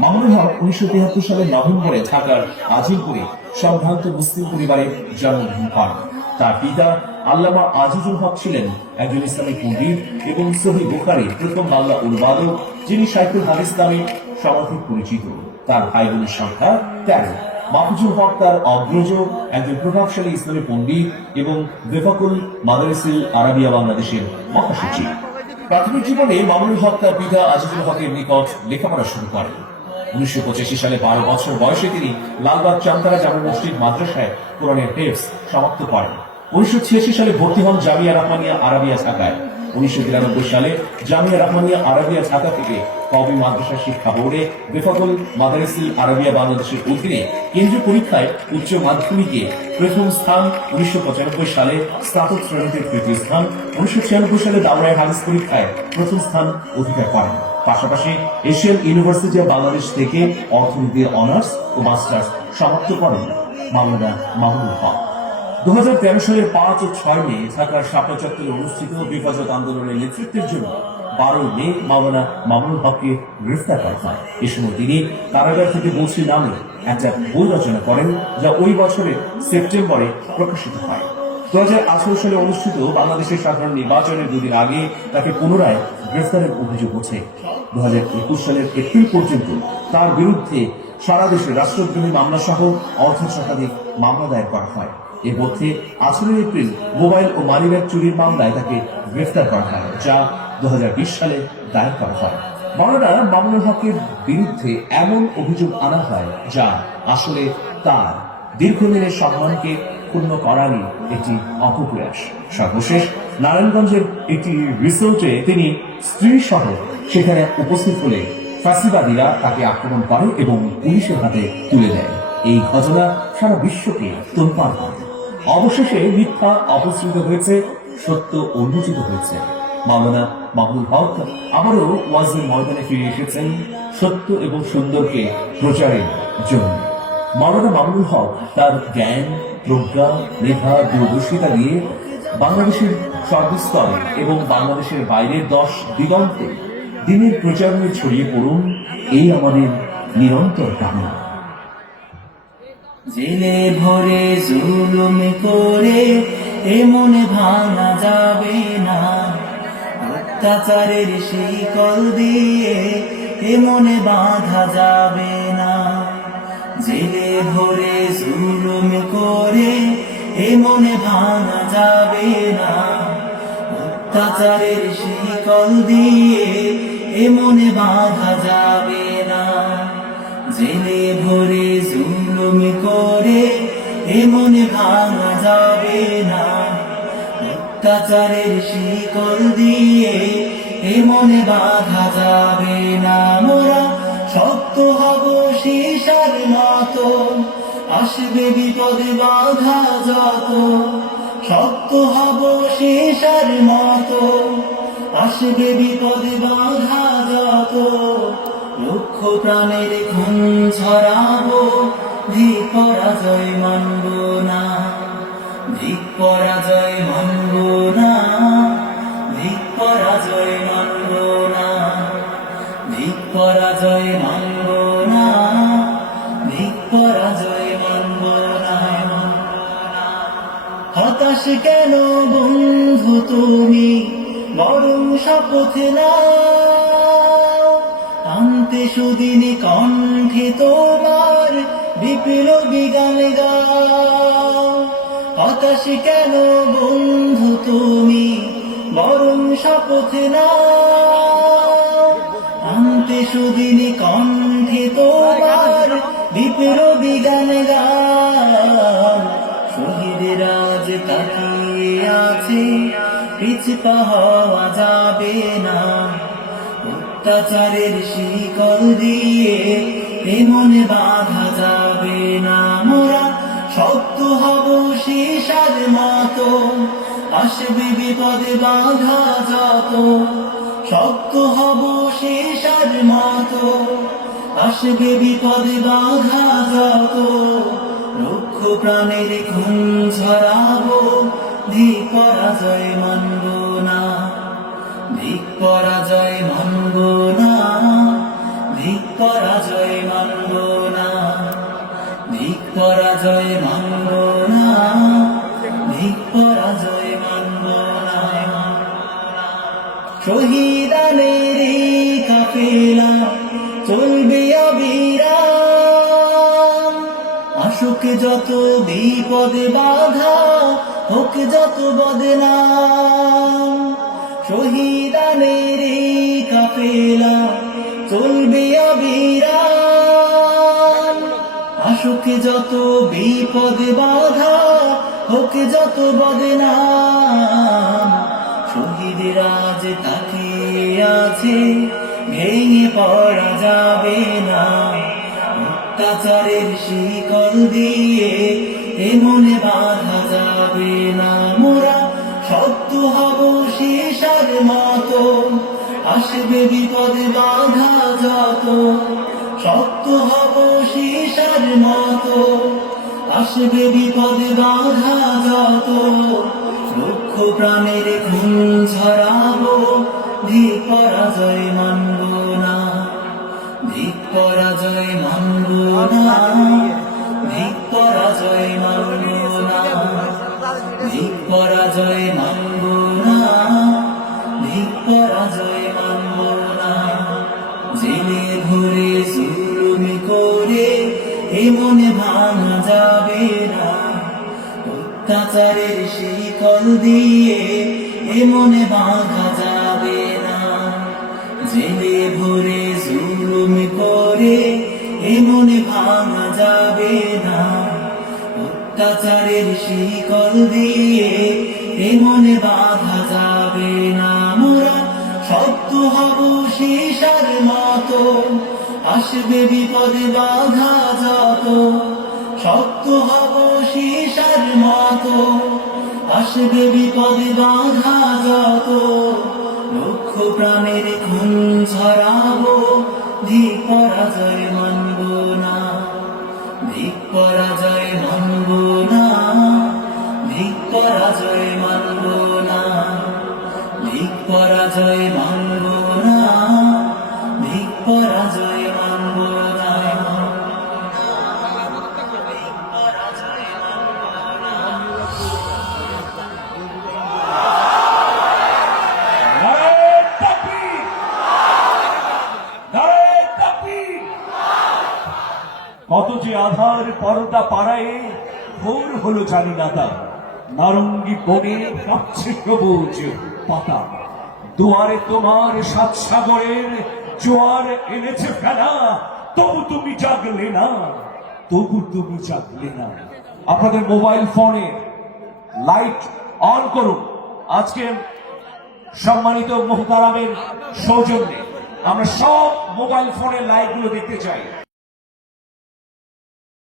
মামুনুল হক 1973 সালের নভেম্বরে ঢাকার আজিমপুরে সম্ভ্রান্ত মুসলিম পরিবারে জন্মগ্রহণ করেন। তার পিতা আল্লামা আজিজুল হক ছিলেন একজন ইসলামী পণ্ডিত এবং সহিহ বুখারীর প্রথম বাংলা অনুবাদক, যিনি সাহিত্যুল হাদিস নামে সর্বাধিক পরিচিত। তার ভাই বোনের সংখ্যা 13। মাহফুজুল হক তার অগ্রজ, একজন প্রভাবশালী ইসলামী পণ্ডিত এবং বেফাকুল মাদারিসিল আরাবিয়া বাংলাদেশের মহাসচিব। প্রাথমিক জীবনে মামুনুল হক তার পিতা আজিজুল হকের নিকট লেখাপড়া শুরু করেন। 1985 সালে 12 বছর বয়সে তিনি লালবাগ চামতারা জামে মসজিদ মাদ্রাসায় কোরআনের হিফজ সমাপ্ত করেন। 1986 সালে ভর্তি হন জামিয়া রহমানিয়া আরাবিয়া ঢাকায়। 1993 সালে জামিয়া রহমানিয়া আরাবিয়া ঢাকা থেকে কওমি মাদ্রাসা শিক্ষা বোর্ডে বেফাকুল মাদারিসিল আরাবিয়া বাংলাদেশের অধীনে কেন্দ্রীয় পরীক্ষায় উচ্চ মাধ্যমিকে প্রথম স্থান, 1995 সালে স্নাতক শ্রেণীতে তৃতীয় স্থান, 1996 সালে দাওরায়ে হাদিস পরীক্ষায় প্রথম স্থান অধিকার করেন। পাশাপাশি এশিয়ান ইউনিভার্সিটি অব বাংলাদেশ থেকে অর্থনীতির অনার্স ও মাস্টার্স সমাপ্ত করেন মাওলানা মামুনুল হক। 2013 সালের 5 ও 6 মে ঢাকার শাপলা চত্বরে অনুষ্ঠিত হেফাজত আন্দোলনের নেতৃত্বের জন্য 12 মে মাওলানা মামুনুল হককে গ্রেফতার করা হয়। এ সময় তিনি কারাগার থেকে বলছি নামে একটা বই রচনা করেন, যা ওই বছরের সেপ্টেম্বরে প্রকাশিত হয়। 2018 সালে অনুষ্ঠিত বাংলাদেশের সাধারণ নির্বাচনের দুদিন আগে তাকে পুনরায় গ্রেফতারের অভিযোগ ওঠে। 2021 সালের এপ্রিল পর্যন্ত তার বিরুদ্ধে সারা দেশে রাষ্ট্রদ্রোহী মামলা সহ অর্ধশতাধিক মামলা দায়ের করা হয়। এর মধ্যে 18 এপ্রিল মোবাইল ও মানিব্যাগ চুরির মামলায় তাকে গ্রেফতার করা হয়, যা 2020 সালে দায়ের করা হয়। মাওলানা মামুনুল হকের বিরুদ্ধে এমন অভিযোগ আনা হয় যা আসলে তার দীর্ঘদিনের সম্মানকে পূর্ণ করারই একটি অপপ্রয়াস। সর্বশেষ নারায়ণগঞ্জের একটি রিসোর্টে তিনি স্ত্রী সহ সেখানে উপস্থিত হলে ফাঁসিবাদীরা তাকে আক্রমণ করে এবং পুলিশের হাতে তুলে দেয়। এই ঘটনা সারা বিশ্বকে তোলপাড় করে। অবশেষে মিথ্যা অপসৃত হয়েছে, সত্য উন্মোচিত হয়েছে। মাওলানা মামুনুল হক আবারও ওয়াজের ময়দানে ফিরে এসেছেন সত্য এবং সুন্দরকে প্রচারের জন্য। মাওলানা মামুনুল হক তার জ্ঞান, প্রজ্ঞা, মেধা, দূরদর্শিতা দিয়ে বাংলাদেশের সর্বস্তরে এবং বাংলাদেশের বাইরের 10 দিগন্তে দিনের প্রচারণে ছড়িয়ে পড়ুন, এই আমাদের নিরন্তর কামনা। জেলে ভরে জুলুম করে এ মনে ভাঙা যাবে না, অত্যাচারের শিকল দিয়ে এ মনে বাঁধা যাবে না। জেলে ভরে জুলুম করে এ মনে ভাঙা যাবে না, অত্যাচারের শিকল দিয়ে এ মনে বাঁধা যাবে না। জেলে ভরে জুলুম করে এ মনে ভাঙা যাবে না, অত্যাচারের শিকল দিয়ে এ মনে বাঁধা যাবে না। মোরা শক্ত হব সীসার মতো, আসবে বিপদে বাধা যত। শক্ত হব সীসার মতো, আসবে বিপদে বাধা যত। লক্ষ প্রাণের খুন ছড়াবো, ধিক পরাজয় মানব না, ধিক পরাজয় মানব না, ধিক পরাজয় মানব না, ধিক পরাজয় মানব না, ধিক পরাজয় মানব না। হতাশ কেন বন্ধু তুমি, বরং শপথ নাও, আনতে সুদিন কণ্ঠে তোমার বিপ্লবী গান গাও। হতাশ কেন বন্ধু তুমি, বরং শপথ নাও, আনতে সুদিন কণ্ঠে তোমার বিপ্লবী গান গাও। শহীদের আজ তাকিয়ে আছে, পিছপা হওয়া যাবে না, অত্যাচারের শিকল দিয়ে এ মনে বাঁধা যাবে না। মোরা শক্ত হব সীসার মতো, আসবে বিপদে বাধা যত। শক্ত হব সীসার মতো, আসবে বিপদে বাধা যত। লক্ষ প্রাণের খুন ঝরাবো, ধিক পরাজয় মানব না, ধিক পরাজয় মানব না, ধিক পরাজয় মানব না, ধিক পরাজয় মানব না, ধিক পরাজয় মানব না। শহীদানের এই কাফেলা চলবে অবিরাম, আসুক যত বিপদে বাধা, হোক যত বদনাম। শহীদানের এই কাফেলা চলবে অবিরাম, আসুক যত বিপদে বাধা, হোক যত বদনাম। শহীদরা যে তাকিয়ে আছে, ভেঙে পড়া যাবে না, অত্যাচারের শিকল দিয়ে এ মনে বাঁধা যাবে না। মোরা সত্য হব সীসার মতো, আসবে বিপদে বাধা যত। সত্য হব সীসার মতো, আসবে বিপদে বাধা যত। লক্ষ প্রাণের খুন ঝরাবো, ধিক পরাজয় মানব না, ধিক পরাজয় মানব না, ধিক পরাজয় মানব না, ধিক পরাজয় মানব না, ধিক পরাজয় মানব না। জেনে ঘুরে জুলুম করে এ মনে ভাঙা যাবে না, অত্যাচারের শিকল দিয়ে এ মনে বাঁধা যাবে না। জেলে ভরে জুলুম করে এ মনে ভাঙা যাবে না, অত্যাচারের শিকল দিয়ে এ মনে বাঁধা যাবে না। মোরা সত্য হব সীসার মতো, আসবে বিপদে বাধা যত। সত্য হব সীসার মতো, আসবে বিপদে বাধা যত। লক্ষ প্রাণের খুন ঝরাবো, ধিক পরাজয় মানব না, ধিক পরাজয় মানব না, ধিক পরাজয় মানব না, ধিক পরাজয় মানব না, ধিক পরাজয় মানব না। নারায়ে তাকবীর! নারায়ে তাকবীর! কত যে আধার পর্দা পাড়ায় ভোর হলো জানি না তা, নারঙ্গি বনে কাঁপছে সবুজ পাতা। দুয়ারে তোমার সাত সাগরের জোয়ার এনেছে ফেলা, তবু তুমি জাগলে না, তবু তুমি জাগলে না। আপনাদের মোবাইল ফোনে লাইট অন করুন। আজকে সম্মানিত মোহতারামের সৌজন্যে আমরা সব মোবাইল ফোনের লাইটগুলো দেখতে চাই।